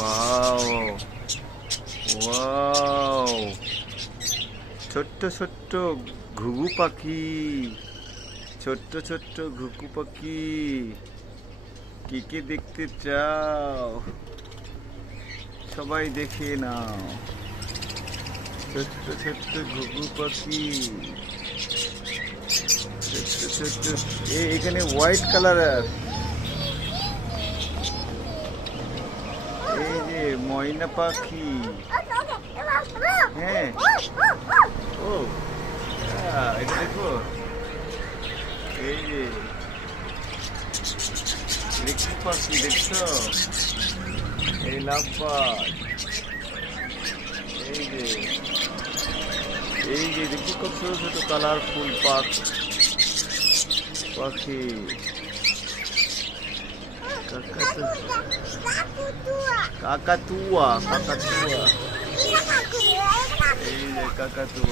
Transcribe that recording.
Wow wow, ছোট্ট ছোট্ট ঘুঘু পাখি, ছোট্ট ছোট্ট ঘুঘু পাখি। কে কে দেখতে চাও সবাই দেখে নাও। ছোট্ট ছোট্ট ঘুঘু পাখি, ছোট্ট ছোট্ট। এখানে হোয়াইট কালারের, এই যে ময়না পাখি। হ্যাঁ, ও এটা দেখো, এই যে রিক্সি পাখি দেখছো, এই লাভবার্ড, এই যে দেখি কত ছোট ছোট কালারফুল পাখি। কাকাতুয়া, কাকাতুয়া, এই যে কাকাতুয়া।